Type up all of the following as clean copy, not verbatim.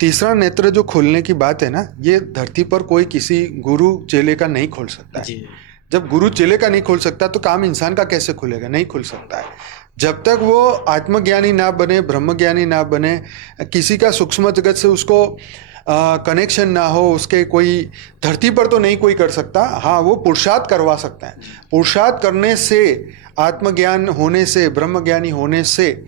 तीसरा नेत्र जो खोलने की बात है ना, ये धरती पर कोई किसी गुरु चेले का नहीं खोल सकता है। जी। जब गुरु चेले का नहीं खोल सकता तो काम इंसान का कैसे खुलेगा? नहीं खुल सकता है। जब तक वो आत्मज्ञानी ना बने, ब्रह्मज्ञानी ना बने, किसी का सूक्ष्म जगत से उसको कनेक्शन ना हो, उसके कोई धरती पर तो नहीं कोई कर सकता। हाँ, वो पुरुषार्थ करवा सकता है। पुरुषार्थ करने से, आत्मज्ञान होने से, ब्रह्मज्ञानी होने से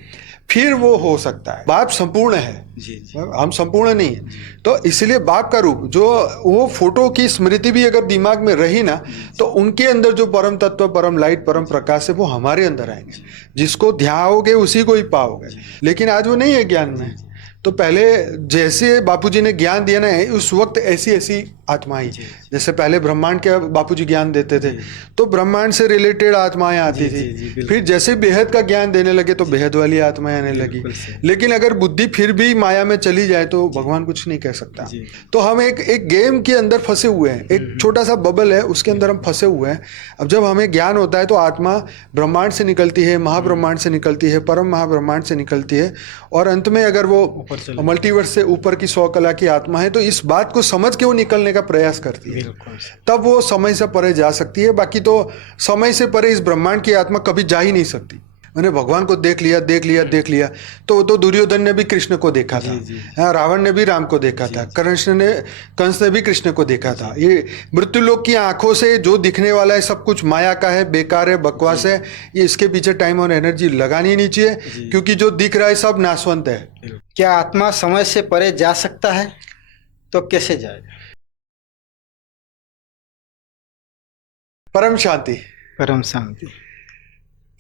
फिर वो हो सकता है। बाप संपूर्ण है जी। हम संपूर्ण नहीं है। तो इसलिए बाप का रूप, जो वो फोटो की स्मृति भी अगर दिमाग में रही ना, तो उनके अंदर जो परम तत्व, परम लाइट, परम प्रकाश है, वो हमारे अंदर आएंगे। जिसको ध्याओगे उसी को ही पाओगे। लेकिन आज वो नहीं है ज्ञान में। तो पहले जैसे बापूजी ने ज्ञान दिया ना, उस वक्त ऐसी ऐसी आत्माएं, जैसे पहले ब्रह्मांड के बापूजी ज्ञान देते थे तो ब्रह्मांड से रिलेटेड आत्माएं आती थी। फिर जैसे बेहद का ज्ञान देने लगे तो बेहद वाली आत्माएं आने लगी। लेकिन अगर बुद्धि फिर भी माया में चली जाए तो भगवान कुछ नहीं कह सकता। तो हम एक गेम के अंदर फंसे हुए हैं, एक छोटा सा बबल है, उसके अंदर हम फंसे हुए हैं। अब जब हमें ज्ञान होता है तो आत्मा ब्रह्मांड से निकलती है, महाब्रह्मांड से निकलती है, परम महाब्रह्मांड से निकलती है, और अंत में अगर वो मल्टीवर्स से ऊपर की 100 कला की आत्मा है तो इस बात को समझ के वो निकलने का प्रयास करती है। तब वो समय से परे जा सकती है। बाकी तो समय से परे इस ब्रह्मांड की आत्मा कभी जा ही नहीं सकती। मैंने भगवान को देख लिया, देख लिया, देख लिया। तो दुर्योधन ने भी कृष्ण को देखा था, रावण ने भी राम को देखा था, कंस ने भी कृष्ण को देखा था। ये मृत्युलोक की आंखों से जो दिखने वाला है सब कुछ माया का है, बेकार है, बकवास है। ये इसके पीछे टाइम और एनर्जी लगानी नहीं चाहिए, क्योंकि जो दिख रहा है सब नाशवंत है। क्या आत्मा समय से परे जा सकता है? तो कैसे जाएगा? परम शांति। परम शांति।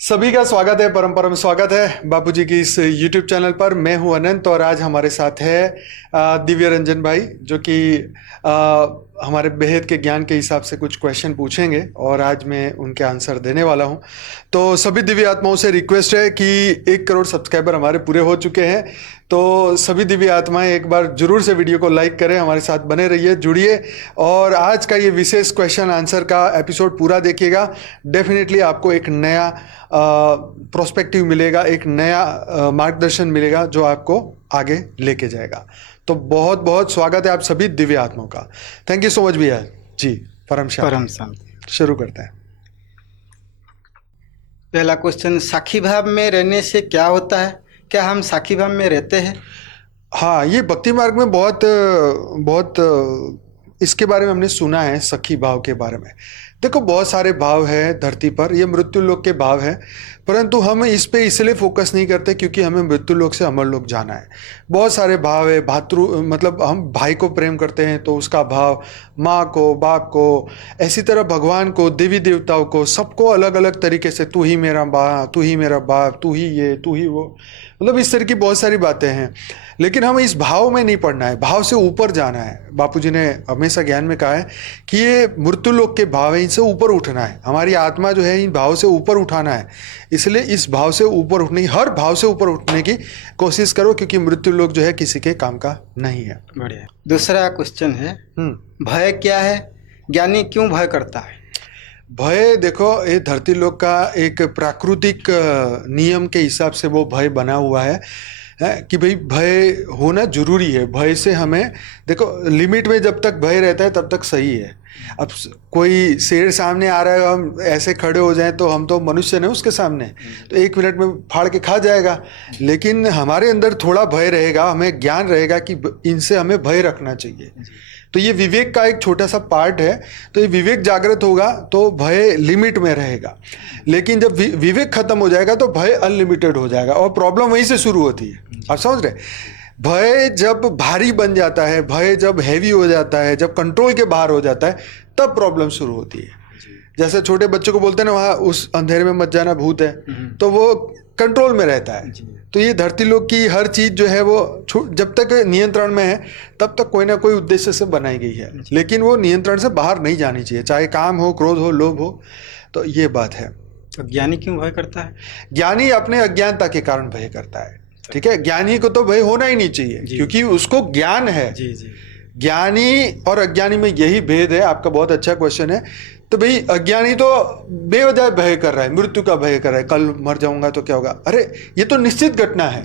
सभी का स्वागत है, परम परम स्वागत है बापूजी की इस YouTube चैनल पर। मैं हूं अनंत और आज हमारे साथ है दिव्य रंजन भाई, जो कि हमारे बेहद के ज्ञान के हिसाब से कुछ क्वेश्चन पूछेंगे और आज मैं उनके आंसर देने वाला हूं। तो सभी दिव्य आत्माओं से रिक्वेस्ट है कि 1 करोड़ सब्सक्राइबर हमारे पूरे हो चुके हैं। तो सभी दिव्य आत्माएं एक बार जरूर से वीडियो को लाइक करें, हमारे साथ बने रहिए, जुड़िए। और आज का ये विशेष क्वेश्चन आंसर का एपिसोड पूरा देखिएगा। डेफिनेटली आपको एक नया प्रोस्पेक्टिव मिलेगा, एक नया मार्गदर्शन मिलेगा जो आपको आगे लेके जाएगा। तो बहुत बहुत स्वागत है आप सभी दिव्य आत्माओं का। थैंक यू सो मच भैया जी। परम शांति। शुरू करते हैं। पहला क्वेश्चन, साखी भाव में रहने से क्या होता है? क्या हम साखी भाव में रहते हैं? हाँ, ये भक्ति मार्ग में बहुत इसके बारे में हमने सुना है, सखी भाव के बारे में। देखो, बहुत सारे भाव है धरती पर, ये मृत्यु लोक के भाव है, परंतु हम इस पे इसलिए फोकस नहीं करते क्योंकि हमें मृत्यु लोक से अमर लोक जाना है। बहुत सारे भाव है। मतलब हम भाई को प्रेम करते हैं तो उसका भाव, माँ को, बाप को, ऐसी तरह भगवान को, देवी देवताओं को, सबको अलग अलग तरीके से, तू ही मेरा माँ, तू ही मेरा बाप, तू ही ये, तू ही वो, मतलब इस तरह की बहुत सारी बातें हैं। लेकिन हमें इस भाव में नहीं पढ़ना है, भाव से ऊपर जाना है। बापूजी ने हमेशा ज्ञान में कहा है कि ये मृत्यु लोक के भाव है, इनसे ऊपर उठना है। हमारी आत्मा जो है इन भाव से ऊपर उठाना है। इसलिए इस भाव से ऊपर उठने की, हर भाव से ऊपर उठने की कोशिश करो, क्योंकि मृत्यु लोक जो है किसी के काम का नहीं है। बढ़िया। दूसरा क्वेश्चन है, भय क्या है? ज्ञानी क्यों भय करता है? भय, देखो, ये धरती लोक का एक प्राकृतिक नियम के हिसाब से वो भय बना हुआ है कि भाई भय होना जरूरी है। भय से हमें, देखो, लिमिट में जब तक भय रहता है तब तक सही है। अब कोई शेर सामने आ रहा है, हम ऐसे खड़े हो जाएं तो हम तो मनुष्य नहीं उसके सामने, तो 1 मिनट में फाड़ के खा जाएगा। लेकिन हमारे अंदर थोड़ा भय रहेगा, हमें ज्ञान रहेगा कि इनसे हमें भय रखना चाहिए। तो ये विवेक का एक छोटा सा पार्ट है। तो ये विवेक जागृत होगा तो भय लिमिट में रहेगा। लेकिन जब विवेक खत्म हो जाएगा तो भय अनलिमिटेड हो जाएगा और प्रॉब्लम वहीं से शुरू होती है। आप समझ रहे? भय जब भारी बन जाता है, भय जब हैवी हो जाता है, जब कंट्रोल के बाहर हो जाता है, तब प्रॉब्लम शुरू होती है। जैसे छोटे बच्चों को बोलते हैं ना, वहाँ उस अंधेरे में मत जाना, भूत है, तो वो कंट्रोल में रहता है। तो ये धरती लोक की हर चीज जो है वो जब तक नियंत्रण में है तब तक कोई ना कोई उद्देश्य से बनाई गई है। लेकिन वो नियंत्रण से बाहर नहीं जानी चाहिए, चाहे काम हो, क्रोध हो, लोभ हो। तो ये बात है। तो ज्ञानी क्यों भय करता है? ज्ञानी अपने अज्ञानता के कारण भय करता है। ठीक है, ज्ञानी को तो भय होना ही नहीं चाहिए क्योंकि उसको ज्ञान है। ज्ञानी और अज्ञानी में यही भेद है। आपका बहुत अच्छा क्वेश्चन है। तो भाई, अज्ञानी तो बेवजह भय कर रहा है, मृत्यु का भय कर रहा है, कल मर जाऊंगा तो क्या होगा। अरे, ये तो निश्चित घटना है,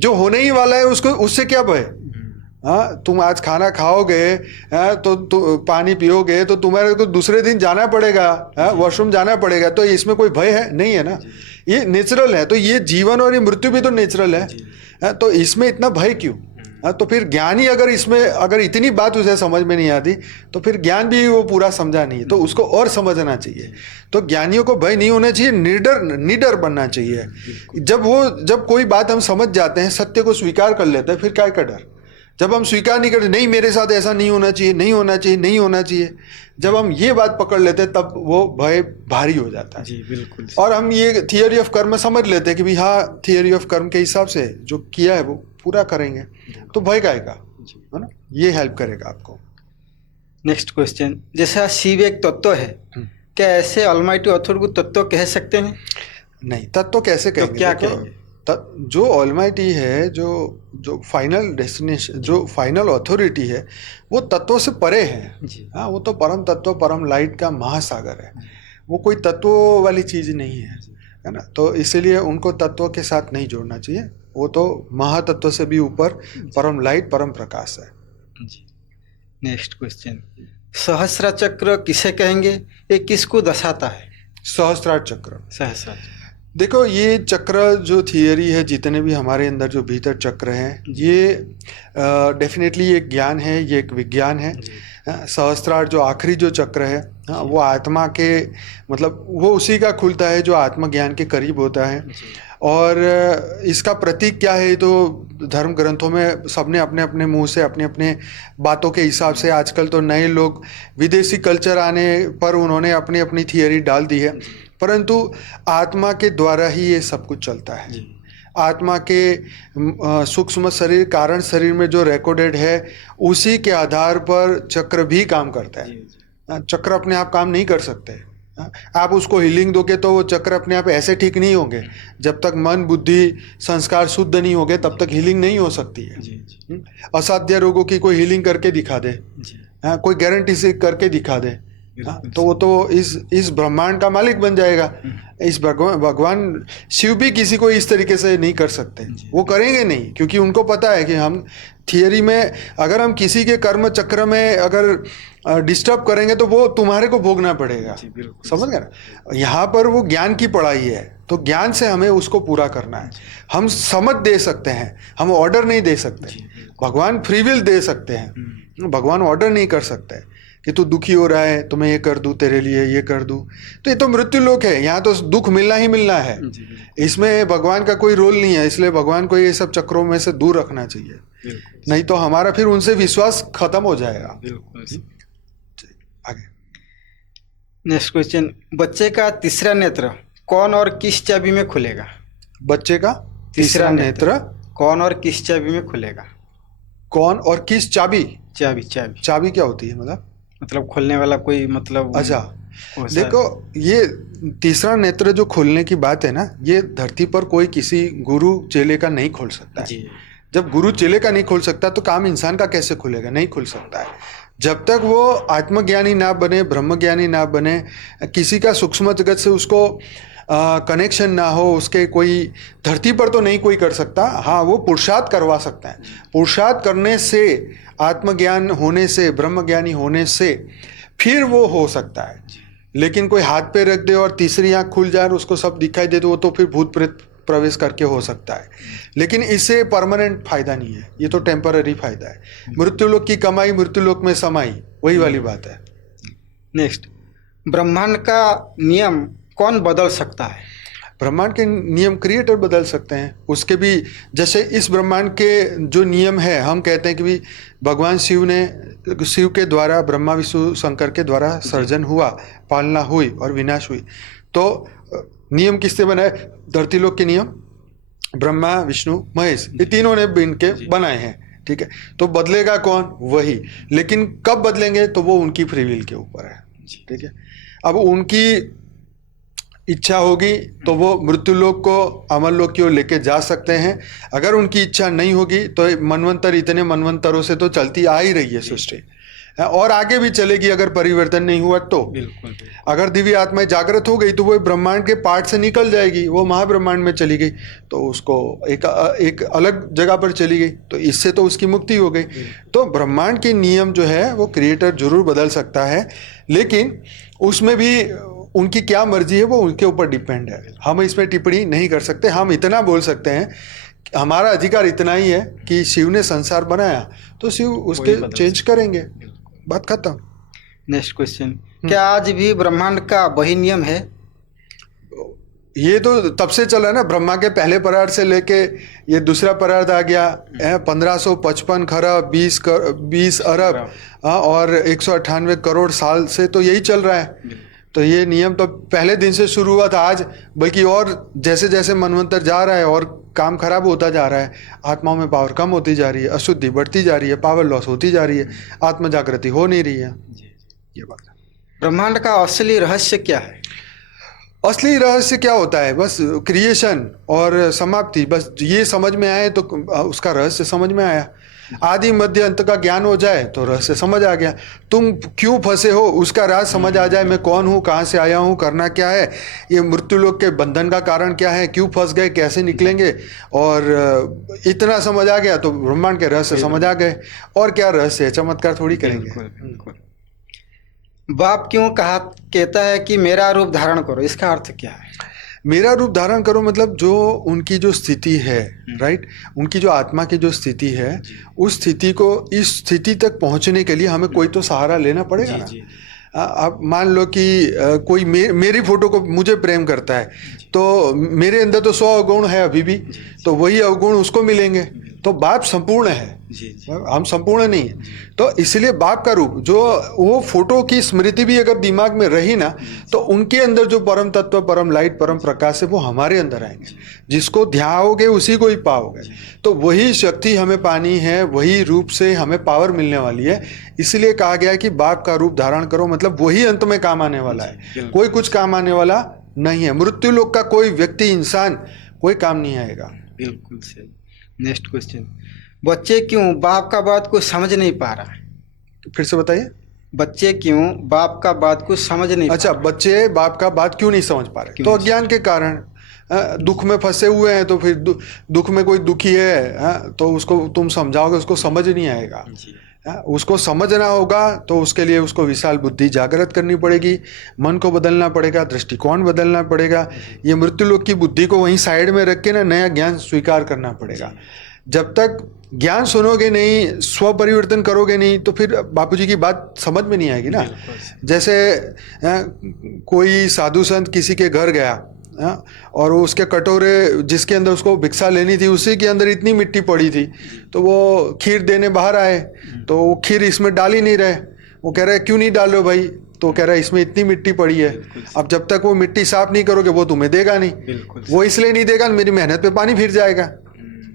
जो होने ही वाला है, उसको उससे क्या भय? हाँ, तुम आज खाना खाओगे, हाँ, तो पानी पियोगे तो तुम्हारे को दूसरे दिन जाना पड़ेगा, हाँ, वॉशरूम जाना पड़ेगा। तो इसमें कोई भय है नहीं, है ना? ये नेचुरल है। तो ये जीवन और ये मृत्यु भी तो नेचुरल है, हाँ, तो इसमें इतना भय क्यों? हाँ, तो फिर ज्ञानी अगर इसमें अगर इतनी बात उसे समझ में नहीं आती तो फिर ज्ञान भी वो पूरा समझा नहीं है, तो उसको और समझना चाहिए। तो ज्ञानियों को भय नहीं होना चाहिए, निडर बनना चाहिए। जब कोई बात हम समझ जाते हैं, सत्य को स्वीकार कर लेते हैं, फिर क्या का डर? जब हम स्वीकार नहीं करते, नहीं मेरे साथ ऐसा नहीं होना चाहिए, नहीं होना चाहिए, नहीं होना चाहिए, जब हम ये बात पकड़ लेते हैं तब वो भय भारी हो जाता है। जी बिल्कुल। और हम ये थियरी ऑफ कर्म समझ लेते हैं कि भाई हाँ, थियरी ऑफ कर्म के हिसाब से जो किया है वो पूरा करेंगे, तो भय का है ना? ये हेल्प करेगा आपको। नेक्स्ट क्वेश्चन, जैसा शिव एक तत्व है, क्या ऐसे ऑलमाइटी ऑथर को तत्व कह सकते हैं? नहीं, तत्व कैसे कहेंगे? तो क्या कहेंगे? जो ऑलमाइटी है, जो फाइनल डेस्टिनेशन, जो फाइनल अथॉरिटी है, वो तत्व से परे है। हाँ, वो तो परम तत्व, परम लाइट का महासागर है। वो कोई तत्व वाली चीज नहीं है ना? तो इसीलिए उनको तत्व के साथ नहीं जोड़ना चाहिए। वो तो महातत्व से भी ऊपर परम लाइट, परम प्रकाश है। नेक्स्ट क्वेश्चन, सहस्त्र चक्र किसे कहेंगे? ये किसको दर्शाता है? सहस्त्रार चक्र। सहस्त्र, देखो, ये चक्र जो थियरी है, जितने भी हमारे अंदर जो भीतर चक्र हैं, ये डेफिनेटली एक ज्ञान है, ये एक विज्ञान है। सहस्त्रार जो आखिरी जो चक्र है, वो आत्मा के मतलब वो उसी का खुलता है जो आत्मज्ञान के करीब होता है। और इसका प्रतीक क्या है, तो धर्म ग्रंथों में सबने अपने अपने मुंह से अपने अपने बातों के हिसाब से, आजकल तो नए लोग विदेशी कल्चर आने पर उन्होंने अपनी अपनी थियरी डाल दी है, परंतु आत्मा के द्वारा ही ये सब कुछ चलता है। आत्मा के सूक्ष्म शरीर, कारण शरीर में जो रिकॉर्डेड है, उसी के आधार पर चक्र भी काम करता है। चक्र अपने आप काम नहीं कर सकते। आप उसको हीलिंग दोगे तो वो चक्र अपने आप ऐसे ठीक नहीं होंगे। जब तक मन, बुद्धि, संस्कार शुद्ध नहीं होंगे तब तक हीलिंग नहीं हो सकती है। असाध्य रोगों की कोई हीलिंग करके दिखा दे, कोई गारंटी से करके दिखा दे, तो वो तो इस ब्रह्मांड का मालिक बन जाएगा। इस भगवान शिव भी किसी को इस तरीके से नहीं कर सकते, वो करेंगे नहीं, क्योंकि उनको पता है कि हम थियरी में अगर हम किसी के कर्म चक्र में अगर डिस्टर्ब करेंगे तो वो तुम्हारे को भोगना पड़ेगा। समझ गए ना? यहाँ पर वो ज्ञान की पढ़ाई है, तो ज्ञान से हमें उसको पूरा करना है। हम समझ दे सकते हैं, हम ऑर्डर नहीं दे सकते। भगवान फ्री विल दे सकते हैं, भगवान ऑर्डर नहीं कर सकते कि तू दुखी हो रहा है तो मैं ये कर दूं तेरे लिए, ये कर दूं। तो ये तो मृत्यु लोक है, यहाँ तो दुख मिलना ही मिलना है। इसमें भगवान का कोई रोल नहीं है, इसलिए भगवान को ये सब चक्रों में से दूर रखना चाहिए, नहीं तो हमारा फिर उनसे विश्वास खत्म हो जाएगा। आगे नेक्स्ट क्वेश्चन, बच्चे का तीसरा नेत्र कौन और किस चाबी में खुलेगा? बच्चे का तीसरा नेत्र कौन और किस चाबी में खुलेगा? कौन और किस चाबी? चाबी चाबी क्या होती है? मतलब खोलने वाला कोई, मतलब अच्छा, देखो, ये तीसरा नेत्र जो खोलने की बात है ना, ये धरती पर कोई किसी गुरु चेले का नहीं खोल सकता है। जब गुरु चेले का नहीं खोल सकता तो काम इंसान का कैसे खुलेगा? नहीं खुल सकता है। जब तक वो आत्मज्ञानी ना बने, ब्रह्मज्ञानी ना बने, किसी का सूक्ष्म जगत से उसको कनेक्शन ना हो, उसके कोई धरती पर तो नहीं कोई कर सकता। हाँ, वो पुरुषार्थ करवा सकता है। पुरुषार्थ करने से, आत्मज्ञान होने से, ब्रह्मज्ञानी होने से फिर वो हो सकता है। लेकिन कोई हाथ पे रख दे और तीसरी आंख खुल जाए और उसको सब दिखाई दे, तो वो तो फिर भूत प्रेत प्रवेश करके हो सकता है। लेकिन इससे परमानेंट फायदा नहीं है, ये तो टेम्पररी फायदा है। मृत्युलोक की कमाई मृत्युलोक में समाई, वही वाली बात है। नेक्स्ट, ब्रह्मांड का नियम कौन बदल सकता है? ब्रह्मांड के नियम क्रिएटर बदल सकते हैं। उसके भी जैसे इस ब्रह्मांड के जो नियम है, हम कहते हैं कि भी भगवान शिव के द्वारा, ब्रह्मा विष्णु शंकर के द्वारा सर्जन हुआ, पालना हुई और विनाश हुई। तो नियम किससे बनाए? धरती लोक के नियम ब्रह्मा, विष्णु, महेश, ये तीनों ने इनके बनाए हैं। ठीक है, तो बदलेगा कौन? वही। लेकिन कब बदलेंगे तो वो उनकी फ्री विल के ऊपर है। ठीक है, अब उनकी इच्छा होगी तो वो मृत्यु लोक को अमर लोक की ओर लेके जा सकते हैं। अगर उनकी इच्छा नहीं होगी तो मनवंतर इतने मनवंतरों से तो चलती आ ही रही है सृष्टि, और आगे भी चलेगी अगर परिवर्तन नहीं हुआ तो। बिल्कुल। अगर दिव्य आत्माएं जागृत हो गई तो वो ब्रह्मांड के पार्ट से निकल जाएगी, वो महाब्रह्मांड में चली गई तो उसको एक अलग जगह पर चली गई, तो इससे तो उसकी मुक्ति हो गई। तो ब्रह्मांड के नियम जो है वो क्रिएटर जरूर बदल सकता है, लेकिन उसमें भी उनकी क्या मर्जी है वो उनके ऊपर डिपेंड है। हम इसमें टिप्पणी नहीं कर सकते। हम इतना बोल सकते हैं, हमारा अधिकार इतना ही है कि शिव ने संसार बनाया तो शिव उसके चेंज करेंगे, बात खत्म। नेक्स्ट क्वेश्चन, क्या आज भी ब्रह्मांड का वही नियम है? ये तो तब से चला ना, ब्रह्मा के पहले परार्थ से लेके ये दूसरा परार्थ आ गया 1555 खरब 20 अरब और 198 करोड़ साल से तो यही चल रहा है। तो ये नियम तो पहले दिन से शुरू हुआ था आज, बल्कि और जैसे जैसे मनवंतर जा रहा है और काम खराब होता जा रहा है, आत्माओं में पावर कम होती जा रही है, अशुद्धि बढ़ती जा रही है, पावर लॉस होती जा रही है, आत्म जागृति हो नहीं रही है। ये बात है। ब्रह्मांड का असली रहस्य क्या है? असली रहस्य क्या होता है? बस क्रिएशन और समाप्ति, बस ये समझ में आए तो उसका रहस्य समझ में आया। आदि मध्य अंत का ज्ञान हो जाए तो रहस्य समझ आ गया। तुम क्यों फंसे हो उसका राज समझ आ जाए, मैं कौन हूँ, कहाँ से आया हूँ, करना क्या है, ये मृत्यु लोक के बंधन का कारण क्या है, क्यों फंस गए, कैसे निकलेंगे, और इतना समझ आ गया तो ब्रह्मांड के रहस्य समझ आ गए। और क्या रहस्य है, चमत्कार थोड़ी करेंगे। बाप क्यों कहता है कि मेरा रूप धारण करो, इसका अर्थ क्या है? मेरा रूप धारण करो मतलब जो उनकी जो स्थिति है, राइट, उनकी जो आत्मा की जो स्थिति है, उस स्थिति को, इस स्थिति तक पहुंचने के लिए हमें कोई तो सहारा लेना पड़ेगा ना। आप मान लो कि कोई मेरी फोटो को मुझे प्रेम करता है तो मेरे अंदर तो 100 अवगुण है अभी भी, तो वही अवगुण उसको मिलेंगे। तो बाप संपूर्ण है, हम संपूर्ण नहीं है। तो इसलिए बाप का रूप, जो वो फोटो की स्मृति भी अगर दिमाग में रही ना, तो उनके अंदर जो परम तत्व, परम लाइट, परम प्रकाश है वो हमारे अंदर आएंगे। जिसको ध्याओगे उसी को ही पाओगे। तो वही शक्ति हमें पानी है, वही रूप से हमें पावर मिलने वाली है। इसलिए कहा गया कि बाप का रूप धारण करो, मतलब वही अंत में काम आने वाला है, कोई कुछ काम आने वाला नहीं है। मृत्यु लोक का कोई व्यक्ति, इंसान कोई काम नहीं आएगा। बिल्कुल सही। नेक्स्ट क्वेश्चन, बच्चे क्यों बाप का बात को समझ नहीं पा रहा है? फिर से बताइए। बच्चे क्यों बाप का बात को समझ नहीं अच्छा, बच्चे बाप का बात क्यों नहीं समझ पा रहे? तो अज्ञान के कारण, दुख में फंसे हुए हैं। तो फिर दुख में कोई दुखी है तो उसको तुम समझाओगे, उसको समझ नहीं आएगा। उसको समझना होगा तो उसके लिए उसको विशाल बुद्धि जागृत करनी पड़ेगी, मन को बदलना पड़ेगा, दृष्टिकोण बदलना पड़ेगा। ये मृत्यु लोक की बुद्धि को वहीं साइड में रख के ना नया ज्ञान स्वीकार करना पड़ेगा। जब तक ज्ञान सुनोगे नहीं, स्व परिवर्तन करोगे नहीं, तो फिर बापूजी की बात समझ में नहीं आएगी ना। जैसे कोई साधु संत किसी के घर गया और उसके कटोरे जिसके अंदर उसको भिक्षा लेनी थी, उसी के अंदर इतनी मिट्टी पड़ी थी, तो वो खीर देने बाहर आए तो वो खीर इसमें डाल ही नहीं रहे। वो कह रहे क्यों नहीं डाल रहे हो भाई? तो कह रहा है इसमें इतनी मिट्टी पड़ी है, अब जब तक वो मिट्टी साफ नहीं करोगे वो तुम्हें देगा नहीं। वो इसलिए नहीं देगा, मेरी मेहनत पे पानी फिर जाएगा।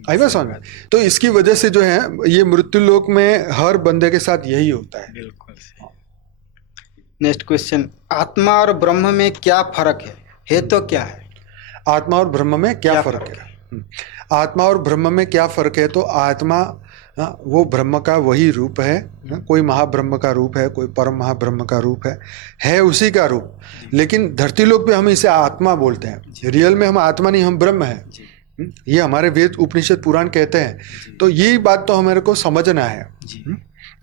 आई बात समझ में? तो इसकी वजह से जो है ये मृत्यु लोक में हर बंदे के साथ यही होता है। बिल्कुल। नेक्स्ट क्वेश्चन, आत्मा और ब्रह्म में क्या फर्क है तो क्या है? आत्मा और ब्रह्म में क्या फर्क है? आत्मा और ब्रह्म में क्या फर्क है? तो आत्मा वो ब्रह्म का वही रूप है, कोई महाब्रह्म का रूप है, कोई परम महाब्रह्म का रूप है उसी का रूप। लेकिन धरती लोक पे हम इसे आत्मा बोलते हैं, रियल में हम आत्मा नहीं, हम ब्रह्म है। ये हमारे वेद उपनिषद पुराण कहते हैं। तो यही बात तो हमारे को समझना है।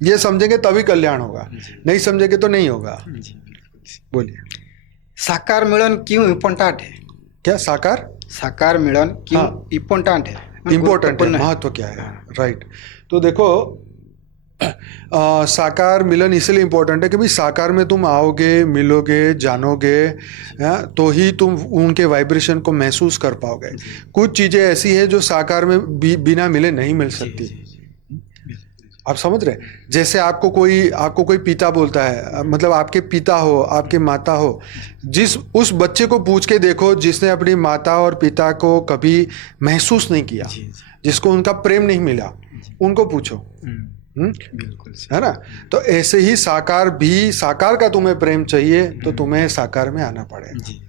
ये समझेंगे तभी कल्याण होगा, नहीं समझेंगे तो नहीं होगा। बोलिए। साकार मिलन क्यों इम्पोर्टेंट है? क्या साकार मिलन क्यों इम्पोर्टेंट है? इम्पोर्टेंट है, महत्व क्या है? राइट। तो देखो, साकार मिलन इसलिए इम्पोर्टेंट है कि भाई साकार में तुम आओगे, मिलोगे, जानोगे, तो ही तुम उनके वाइब्रेशन को महसूस कर पाओगे। कुछ चीज़ें ऐसी हैं जो साकार में बिना मिले नहीं मिल सकती। आप समझ रहे? जैसे आपको कोई पिता बोलता है, मतलब आपके पिता हो, आपके माता हो, उस बच्चे को पूछ के देखो जिसने अपनी माता और पिता को कभी महसूस नहीं किया, जिसको उनका प्रेम नहीं मिला, उनको पूछो, बिल्कुल सही। है ना। तो ऐसे ही साकार का तुम्हें प्रेम चाहिए तो तुम्हें साकार में आना पड़ेगा। जी,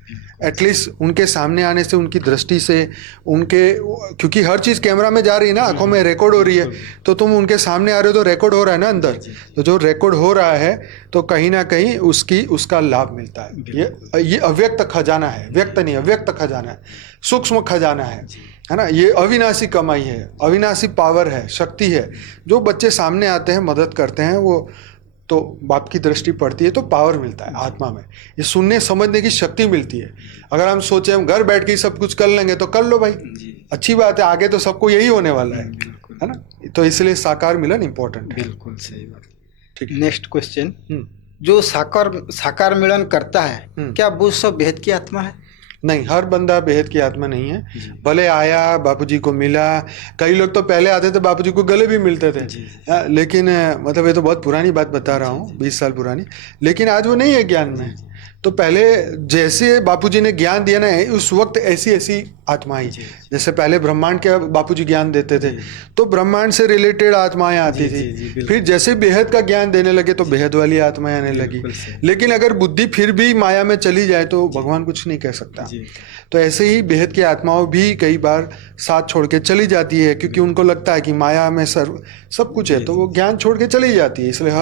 एटलीस्ट उनके सामने आने से, उनकी दृष्टि से, उनके, क्योंकि हर चीज़ कैमरा में जा रही है ना, आंखों में रिकॉर्ड हो रही है, तो तुम उनके सामने आ रहे हो तो रिकॉर्ड हो रहा है ना अंदर। तो जो रिकॉर्ड हो रहा है तो कहीं ना कहीं उसका लाभ मिलता है। ये अव्यक्त खजाना है, व्यक्त नहीं, अव्यक्त खजाना है, सूक्ष्म खजाना है ना। ये अविनाशी कमाई है, अविनाशी पावर है, शक्ति है। जो बच्चे सामने आते हैं, मदद करते हैं, वो तो बाप की दृष्टि पड़ती है तो पावर मिलता है आत्मा में, ये सुनने समझने की शक्ति मिलती है। अगर हम सोचे हम घर बैठ के सब कुछ कर लेंगे तो कर लो भाई, अच्छी बात है, आगे तो सबको यही होने वाला है ना। तो इसलिए साकार मिलन इंपॉर्टेंट है। बिल्कुल सही बात। ठीक। नेक्स्ट क्वेश्चन, जो साकार मिलन करता है, क्या वो सब भेद की आत्मा है? नहीं, हर बंदा बेहद की आत्मा नहीं है। भले आया, बापूजी को मिला, कई लोग तो पहले आते थे बापूजी को गले भी मिलते थे, लेकिन मतलब ये तो बहुत पुरानी बात बता रहा हूँ, 20 साल पुरानी, लेकिन आज वो नहीं है ज्ञान में। तो पहले जैसे बापूजी ने ज्ञान दिया ना, उस वक्त ऐसी आत्माएं, जैसे पहले ब्रह्मांड के बापूजी ज्ञान देते थे तो ब्रह्मांड से रिलेटेड आत्माएं आती थी। फिर जैसे बेहद का ज्ञान देने लगे तो बेहद वाली आत्माएं आने लगी। लेकिन अगर बुद्धि फिर भी माया में चली जाए तो भगवान कुछ नहीं कह सकता। तो ऐसे ही बेहद की आत्माओं भी कई बार साथ छोड़ के चली जाती है, क्योंकि उनको लगता है कि माया में सब कुछ है, तो वो ज्ञान छोड़ के चली जाती है। इसलिए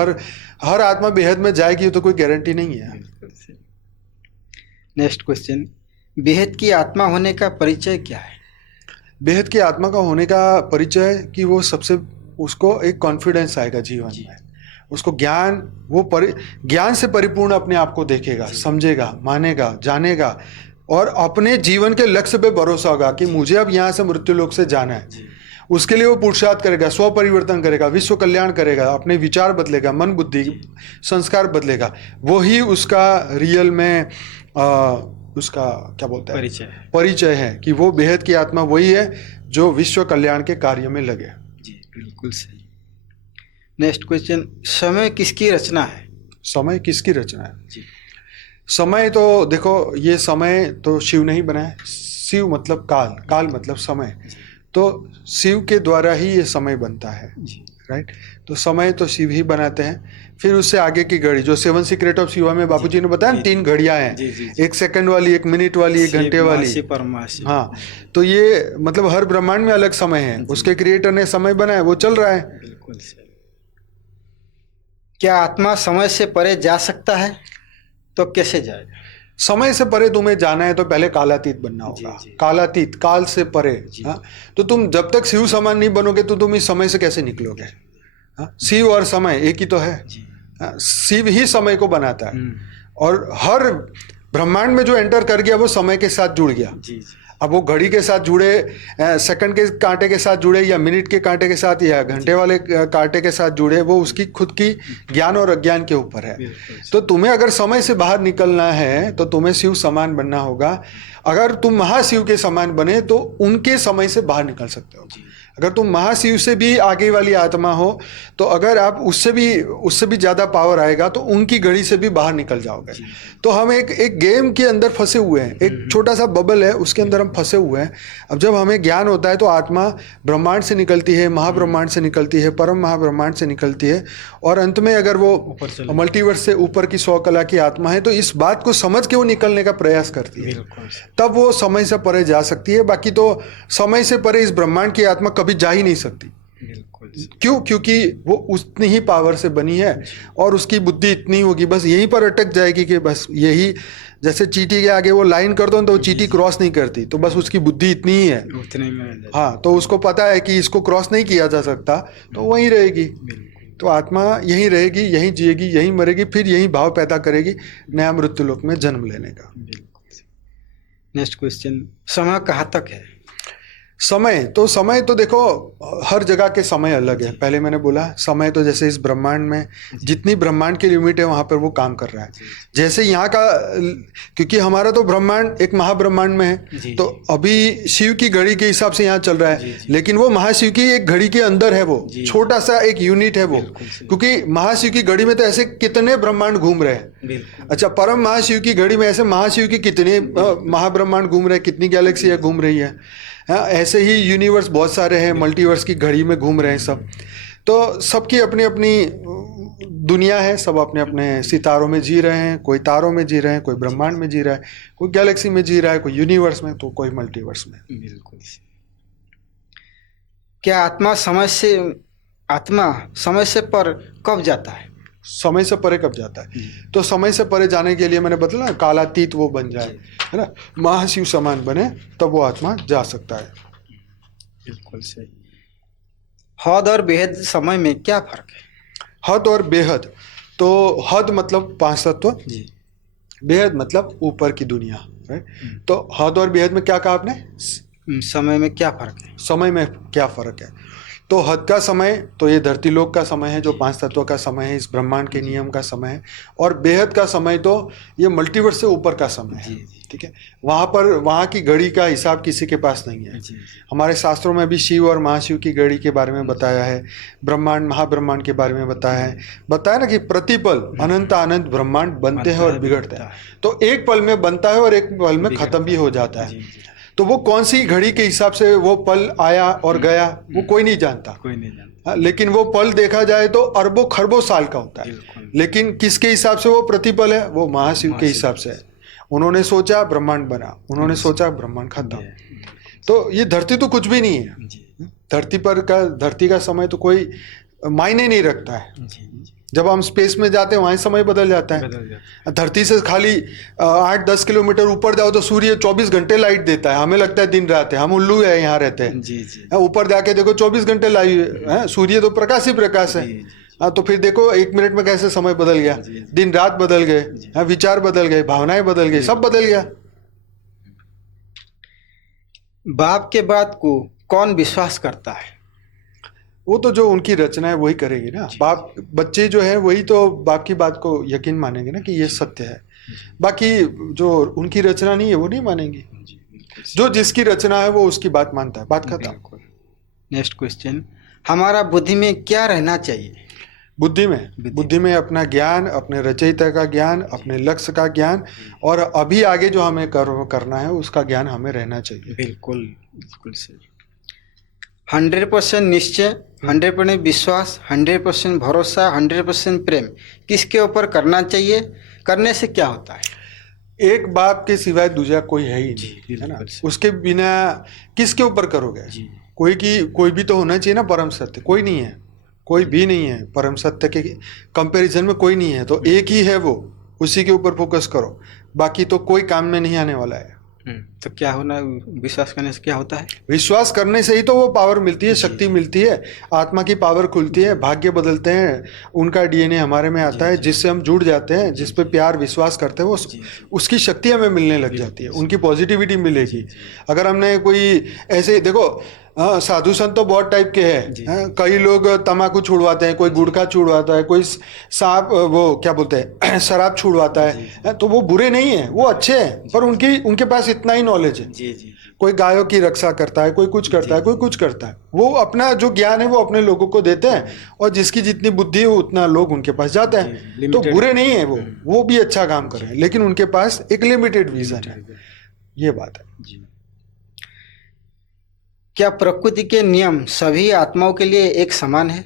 हर आत्मा बेहद में जाएगी तो कोई गारंटी नहीं है। नेक्स्ट क्वेश्चन, बेहद की आत्मा होने का परिचय क्या है? बेहद की आत्मा का होने का परिचय कि वो उसको एक कॉन्फिडेंस आएगा जीवन में, उसको ज्ञान से परिपूर्ण अपने आप को देखेगा, समझेगा, मानेगा, जानेगा, और अपने जीवन के लक्ष्य पे भरोसा होगा कि मुझे अब यहाँ से मृत्यु लोक से जाना है। उसके लिए वो पुरुषार्थ करेगा, स्व परिवर्तन करेगा, विश्व कल्याण करेगा, अपने विचार बदलेगा, मन बुद्धि संस्कार बदलेगा। वही उसका रियल में उसका क्या बोलते हैं, परिचय है कि वो बेहद की आत्मा वही है जो विश्व कल्याण के कार्य में लगे। जी, बिल्कुल सही। नेक्स्ट क्वेश्चन, समय किसकी रचना है? समय किसकी रचना है? जी, समय तो देखो, ये समय तो शिव ने ही बनाया। शिव मतलब काल, काल मतलब समय, तो शिव के द्वारा ही ये समय बनता है, राइट। तो समय तो शिव ही बनाते हैं। फिर उससे आगे की घड़ी, जो 7 सीक्रेट ऑफ शिवा में बापूजी ने बताया ना, 3 घड़ियां हैं, 1 सेकंड वाली, 1 मिनट वाली, 1 घंटे वाली। हाँ, तो ये मतलब हर ब्रह्मांड में अलग समय है, उसके क्रिएटर ने समय बनाया, वो चल रहा है। बिल्कुल सही। क्या आत्मा समय से परे जा सकता है? तो कैसे जाएगा? समय से परे तुम्हें जाना है तो पहले कालातीत बनना होगा। कालातीत, काल से परे। हाँ, तो तुम जब तक शिव समान नहीं बनोगे तो तुम इस समय से कैसे निकलोगे? हाँ, शिव और समय एक ही तो है। हाँ, शिव ही समय को बनाता है, और हर ब्रह्मांड में जो एंटर कर गया वो समय के साथ जुड़ गया। अब वो घड़ी के साथ जुड़े, सेकंड के कांटे के साथ जुड़े, या मिनट के कांटे के साथ, या घंटे वाले कांटे के साथ जुड़े, वो उसकी खुद की ज्ञान और अज्ञान के ऊपर है। तो तुम्हें अगर समय से बाहर निकलना है तो तुम्हें शिव समान बनना होगा। अगर तुम महाशिव के समान बने तो उनके समय से बाहर निकल सकते हो। अगर तुम महाशिव से भी आगे वाली आत्मा हो तो अगर आप उससे भी ज़्यादा पावर आएगा तो उनकी घड़ी से भी बाहर निकल जाओगे। तो हम एक गेम के अंदर फंसे हुए हैं, एक छोटा सा बबल है, उसके अंदर हम फंसे हुए हैं। अब जब हमें ज्ञान होता है तो आत्मा ब्रह्मांड से निकलती है, महाब्रह्मांड से निकलती है, परम महाब्रह्मांड से निकलती है, और अंत में अगर वो मल्टीवर्स से ऊपर की 100 कला की आत्मा है तो इस बात को समझ के वो निकलने का प्रयास करती है, तब वो समय से परे जा सकती है। बाकी तो समय से परे इस ब्रह्मांड की आत्मा कभी जा ही नहीं सकती। क्यों? क्योंकि वो उतनी ही पावर से बनी है और उसकी बुद्धि इतनी होगी, बस यहीं पर अटक जाएगी कि बस यही, जैसे चींटी के आगे वो लाइन कर दो तो वो चींटी क्रॉस नहीं करती, तो बस उसकी बुद्धि इतनी ही है, उतने में। हाँ, तो उसको पता है कि इसको क्रॉस नहीं किया जा सकता, तो वहीं रहेगी। तो आत्मा यहीं रहेगी, यहीं जिएगी, यहीं मरेगी, फिर यहीं भाव पैदा करेगी नया मृत्युलोक में जन्म लेने का। नेक्स्ट क्वेश्चन, समय कहाँ तक है? समय तो देखो, हर जगह के समय अलग है। पहले मैंने बोला समय तो जैसे इस ब्रह्मांड में जितनी ब्रह्मांड की लिमिट है वहाँ पर वो काम कर रहा है। जैसे यहाँ का, क्योंकि हमारा तो ब्रह्मांड एक महाब्रह्मांड में है, तो अभी शिव की घड़ी के हिसाब से यहाँ चल रहा है, लेकिन वो महाशिव की एक घड़ी के अंदर है, वो छोटा सा एक यूनिट है वो, क्योंकि महाशिव की घड़ी में तो ऐसे कितने ब्रह्मांड घूम रहे हैं। अच्छा, परम महाशिव की घड़ी में ऐसे महाशिव की कितने महाब्रह्मांड घूम रहे हैं, कितनी गैलेक्सी घूम रही है। हाँ, ऐसे ही यूनिवर्स बहुत सारे हैं, मल्टीवर्स की घड़ी में घूम रहे हैं सब। तो सबकी अपनी अपनी दुनिया है, सब अपने अपने सितारों में जी रहे हैं, कोई तारों में जी रहे हैं, कोई ब्रह्मांड में जी रहा है, कोई गैलेक्सी में जी रहा है, कोई यूनिवर्स में, तो कोई मल्टीवर्स में। बिल्कुल। क्या आत्मा समय से पर कब जाता है? समय से परे कब जाता है? तो समय से परे जाने के लिए मैंने बताया ना, कालातीत वो बन जाए, है ना, महाशिव समान बने, तब वो आत्मा जा सकता है। बिल्कुल सही। हद और बेहद समय में क्या फर्क है? हद और बेहद, तो हद मतलब 5 तत्व जी। बेहद मतलब ऊपर की दुनिया, राइट। तो हद और बेहद में क्या कहा आपने? समय में क्या फर्क है? समय में क्या फर्क है? तो हद का समय तो ये धरती लोक का समय है, जो 5 तत्वों का समय है, इस ब्रह्मांड के नियम का समय है। और बेहद का समय तो ये मल्टीवर्स से ऊपर का समय है, ठीक है। वहाँ की घड़ी का हिसाब किसी के पास नहीं है। हमारे शास्त्रों में भी शिव और महाशिव की घड़ी के बारे में बताया है, ब्रह्मांड महाब्रह्मांड के बारे में बताया ना कि प्रतिपल अनंत अनंत ब्रह्मांड बनते हैं और बिगड़ते हैं। तो एक पल में बनता है और एक पल में खत्म भी हो जाता है। तो वो कौन सी घड़ी के हिसाब से वो पल आया और गया, वो कोई नहीं जानता। लेकिन वो पल देखा जाए तो अरबों खरबों साल का होता है। लेकिन किसके हिसाब से वो प्रतिपल है? वो महाशिव के हिसाब से है। उन्होंने सोचा ब्रह्मांड बना, उन्होंने सोचा ब्रह्मांड खत्म। तो ये धरती तो कुछ भी नहीं है। धरती का समय तो कोई मायने नहीं रखता है। जब हम स्पेस में जाते हैं वहीं समय बदल जाता है। धरती से खाली 8-10 किलोमीटर ऊपर जाओ तो सूर्य 24 घंटे लाइट देता है, हमें लगता है दिन रात है, हम उल्लू है यहाँ रहते हैं। ऊपर जाके देखो 24 घंटे लाइट है, सूर्य तो प्रकाश ही प्रकाश है। हाँ, तो फिर देखो 1 मिनट में कैसे समय बदल गया, दिन रात बदल गए, विचार बदल गए, भावनाएं बदल गई, सब बदल गया। बाप के बात को कौन विश्वास करता है? वो तो जो उनकी रचना है वही करेगी ना। बाप, बच्चे जो है वही तो बाप की बात को यकीन मानेंगे ना कि ये सत्य है। बाकी जो उनकी रचना नहीं है वो नहीं मानेंगे। जो जिसकी रचना है वो उसकी बात मानता है, बात खत्म। नेक्स्ट क्वेश्चन, हमारा बुद्धि में क्या रहना चाहिए? बुद्धि में अपना ज्ञान, अपने रचयिता का ज्ञान, अपने लक्ष्य का ज्ञान, और अभी आगे जो हमें करना है उसका ज्ञान हमें रहना चाहिए। बिल्कुल बिल्कुल सही। 100% निश्चय, 100% विश्वास, 100% भरोसा, 100% प्रेम किसके ऊपर करना चाहिए? करने से क्या होता है? एक बाप के सिवाय दूसरा कोई है ही नहीं, है ना। उसके बिना किसके ऊपर करोगे? कोई भी तो होना चाहिए ना परम सत्य। कोई नहीं है, कोई भी नहीं है परम सत्य के कंपैरिजन में, कोई नहीं है। तो एक ही है वो, उसी के ऊपर फोकस करो। बाकी तो कोई काम में नहीं आने वाला है। तो क्या होना, विश्वास करने से क्या होता है? विश्वास करने से ही तो वो पावर मिलती है, शक्ति मिलती है, आत्मा की पावर खुलती है, भाग्य बदलते हैं, उनका डीएनए हमारे में आता है, जिससे हम जुड़ जाते हैं, जिस पे प्यार विश्वास करते हैं, वो उसकी शक्ति हमें मिलने लग जाती है, उनकी पॉजिटिविटी मिलेगी। अगर हमने कोई ऐसे देखो, साधु संत तो बहुत टाइप के हैं। कई लोग तम्बाकू छुड़वाते हैं, कोई गुटखा छुड़वाता है, कोई सांप वो क्या बोलते हैं शराब छुड़वाता है। तो वो बुरे नहीं है, वो अच्छे हैं, पर उनके पास इतना ही नॉलेज है। कोई गायों की रक्षा करता है, कोई कुछ करता है, कोई कुछ करता है। वो अपना जो ज्ञान है वो अपने लोगों को देते हैं, और जिसकी जितनी बुद्धि है उतना लोग उनके पास जाते हैं। तो बुरे नहीं है वो भी अच्छा काम कर रहे हैं, लेकिन उनके पास एक लिमिटेड विजन है। ये बात है। क्या प्रकृति के नियम सभी आत्माओं के लिए एक समान है?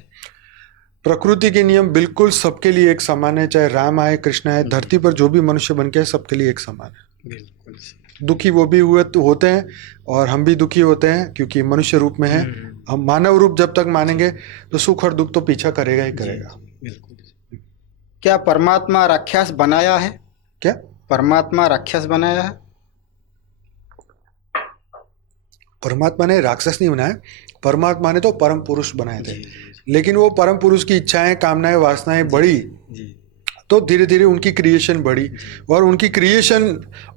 प्रकृति के नियम बिल्कुल सबके लिए एक समान है, चाहे राम आए कृष्ण आए, धरती पर जो भी मनुष्य बन के है सबके लिए एक समान है। बिल्कुल। दुखी वो भी होते हैं और हम भी दुखी होते हैं, क्योंकि मनुष्य रूप में है। हम मानव रूप जब तक मानेंगे तो सुख और दुख तो पीछा करेगा ही करेगा। बिल्कुल। क्या परमात्मा राक्षस बनाया है? क्या परमात्मा राक्षस बनाया है? परमात्मा ने राक्षस नहीं बनाया, परमात्मा ने तो परम पुरुष बनाए थे। लेकिन वो परम पुरुष की इच्छाएं, कामनाएं, वासनाएं बढ़ी, तो धीरे धीरे उनकी क्रिएशन बढ़ी, और उनकी क्रिएशन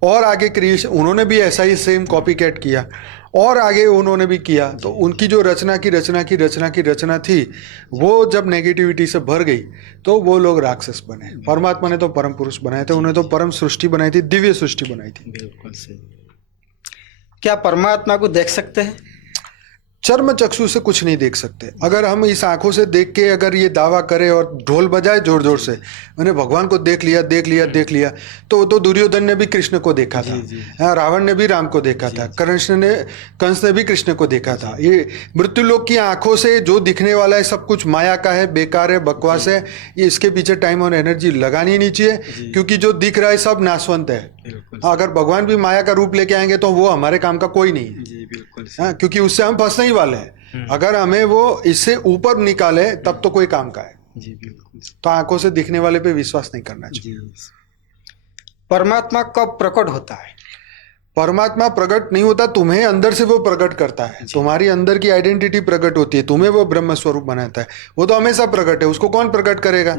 और आगे क्रिएशन उन्होंने भी ऐसा ही सेम कॉपी कैट किया, और आगे उन्होंने भी किया। तो उनकी जो रचना थी वो जब नेगेटिविटी से भर गई तो वो लोग राक्षस बने। परमात्मा ने तो परम पुरुष बनाए थे, उन्हें तो परम सृष्टि बनाई थी, दिव्य सृष्टि बनाई थी। बिल्कुल सही। क्या परमात्मा को देख सकते हैं? चर्म चक्षु से कुछ नहीं देख सकते। अगर हम इस आंखों से देख के अगर ये दावा करें और ढोल बजाए जोर जोर से मैंने भगवान को देख लिया देख लिया देख लिया, तो दुर्योधन ने भी कृष्ण को देखा था, हाँ, रावण ने भी राम को देखा था, कंस ने भी कृष्ण को देखा था। ये मृत्युलोक की आंखों से जो दिखने वाला है सब कुछ माया का है, बेकार है, बकवास है। ये इसके पीछे टाइम और एनर्जी लगानी नहीं चाहिए, क्योंकि जो दिख रहा है सब नाशवंत है। अगर भगवान भी माया का रूप लेके आएंगे तो वो हमारे काम का कोई नहीं है। जी बिल्कुल हाँ, क्योंकि उससे हम फंसने ही वाले हैं। अगर हमें वो इससे ऊपर निकाले तब तो कोई काम का है। जी बिल्कुल। तो आंखों से दिखने वाले पे विश्वास नहीं करना चाहिए। परमात्मा कब प्रकट होता है? परमात्मा प्रकट नहीं होता, तुम्हें अंदर से वो प्रकट करता है। तुम्हारी अंदर की आइडेंटिटी प्रकट होती है, तुम्हें वो ब्रह्म स्वरूप बनाता है। वो तो हमेशा प्रकट है, उसको कौन प्रकट करेगा?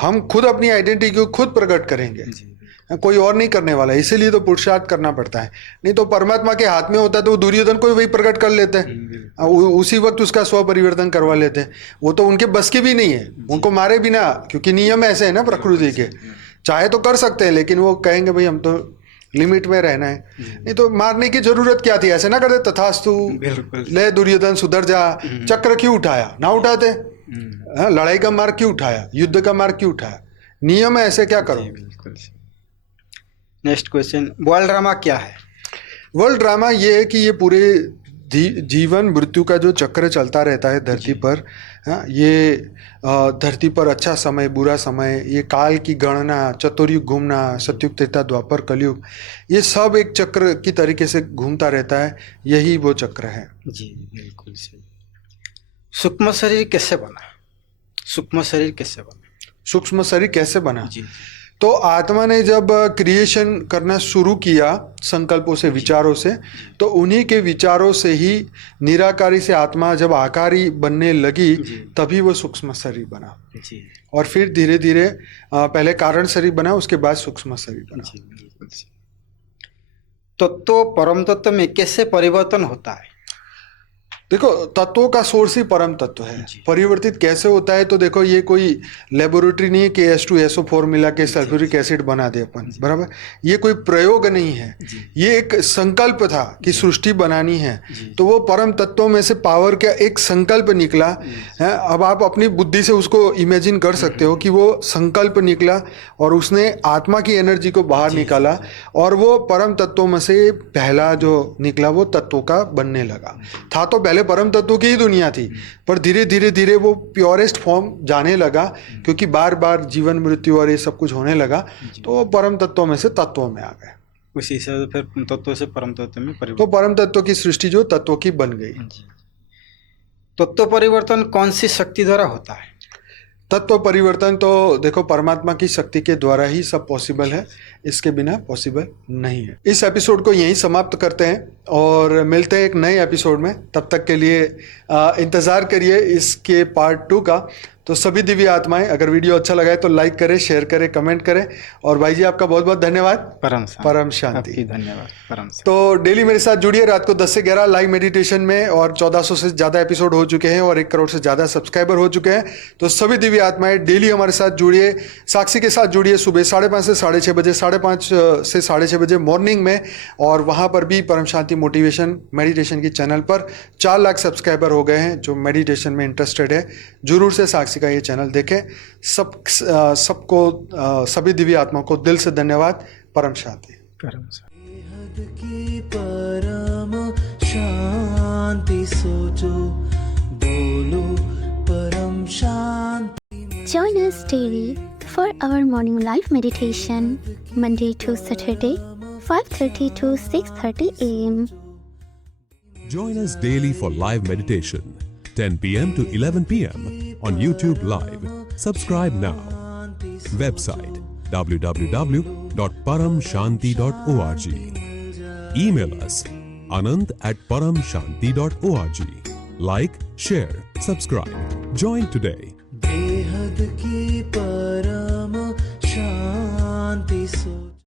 हम खुद अपनी आइडेंटिटी को खुद प्रकट करेंगे, कोई और नहीं करने वाला है। इसीलिए तो पुरुषार्थ करना पड़ता है। नहीं तो परमात्मा के हाथ में होता तो वो दुर्योधन को वही प्रकट कर लेते हैं, उसी वक्त उसका स्व परिवर्तन करवा लेते हैं। वो तो उनके बस की भी नहीं है, उनको मारे बिना, क्योंकि नियम ऐसे है ना प्रकृति के। चाहे तो कर सकते हैं, लेकिन वो कहेंगे भाई हम तो लिमिट में रहना है। नहीं तो मारने की जरूरत क्या थी? ऐसे ना करते तथास्तु, ले दुर्योधन सुधर जा, चक्र क्यों उठाया? ना उठाते। लड़ाई का मार्ग क्यों उठाया? युद्ध का मार्ग क्यों उठाया? नियम है ऐसे, क्या करो। नेक्स्ट क्वेश्चन, वर्ल्ड ड्रामा क्या है? वर्ल्ड ड्रामा ये है कि ये पूरे जीवन मृत्यु का जो चक्र चलता रहता है धरती पर। हाँ, ये धरती पर अच्छा समय बुरा समय, ये काल की गणना, चतुर्युग घूमना, सतयुग त्रेता द्वापर कलयुग, ये सब एक चक्र की तरीके से घूमता रहता है। यही वो चक्र है। जी बिल्कुल सही। सूक्ष्म शरीर कैसे बना? सूक्ष्म शरीर कैसे बना? सूक्ष्म शरीर कैसे बना? जी। तो आत्मा ने जब क्रिएशन करना शुरू किया संकल्पों से, विचारों से, तो उन्हीं के विचारों से ही निराकारी से आत्मा जब आकारी बनने लगी, तभी वो सूक्ष्म शरीर बना। और फिर धीरे धीरे पहले कारण शरीर बना, उसके बाद सूक्ष्म शरीर बना। तत्व परम तत्व में कैसे परिवर्तन होता है? देखो, तत्वों का सोर्स ही परम तत्व है। परिवर्तित कैसे होता है? तो देखो, ये कोई लेबोरेटरी नहीं है कि H2SO4 मिला के सल्फ्यूरिक एसिड बना दे अपन, बराबर। ये कोई प्रयोग नहीं है, ये एक संकल्प था कि सृष्टि बनानी है। तो वो परम तत्वों में से पावर का एक संकल्प निकला है। अब आप अपनी बुद्धि से उसको इमेजिन कर सकते हो कि वो संकल्प निकला और उसने आत्मा की एनर्जी को बाहर निकाला, और वो परम तत्वों में से पहला जो निकला वो तत्वों का बनने लगा। था तो पहले परम तत्वों की ही दुनिया थी, पर धीरे धीरे धीरे वो प्योरेस्ट फॉर्म जाने लगा, क्योंकि बार बार जीवन मृत्यु और ये सब कुछ होने लगा, तो वो परम तत्वों में से तत्वों में आ गए। उसी से फिर तत्व से परम तत्व में परिवर्तन। तो परम तत्व की सृष्टि जो तत्वों की बन गई। तत्व परिवर्तन कौन सी शक्ति द्वारा होता है? तत्व परिवर्तन तो देखो, परमात्मा की शक्ति के द्वारा ही सब पॉसिबल है, इसके बिना पॉसिबल नहीं है। इस एपिसोड को यहीं समाप्त करते हैं और मिलते हैं एक नए एपिसोड में। तब तक के लिए इंतज़ार करिए इसके पार्ट 2 का। तो सभी दिव्य आत्माएं, अगर वीडियो अच्छा लगा है तो लाइक करें, शेयर करें, कमेंट करें। और भाई जी आपका बहुत बहुत धन्यवाद। परम शांति। धन्यवाद। परम। तो डेली मेरे साथ जुड़िए रात को 10 से 11 लाइव मेडिटेशन में, और 1400 से ज़्यादा एपिसोड हो चुके हैं और 1 करोड़ से ज़्यादा सब्सक्राइबर हो चुके हैं। तो सभी दिव्य आत्माएं डेली हमारे साथ जुड़िए, साक्षी के साथ जुड़िए, सुबह 5:30 से 6:30 बजे, 5:30 से 6:30 बजे मॉर्निंग में। और वहाँ पर भी परम शांति मोटिवेशन मेडिटेशन की चैनल पर 4 लाख सब्सक्राइबर हो गए हैं। जो मेडिटेशन में इंटरेस्टेड है जरूर से साक्षी का ये चैनल देखें। सबको सभी दिव्य आत्माओं को दिल से धन्यवाद। परम शांति। परम शांति सोचो, बोलो परम शांति। Join us daily for our morning live meditation, Monday to Saturday, 5:30 to 6:30 a.m. Join us daily for live meditation, 10 p.m. to 11 p.m. on YouTube Live. Subscribe now. Website www.paramshanti.org. Email us anant@paramshanti.org. Like, share, subscribe. Join today.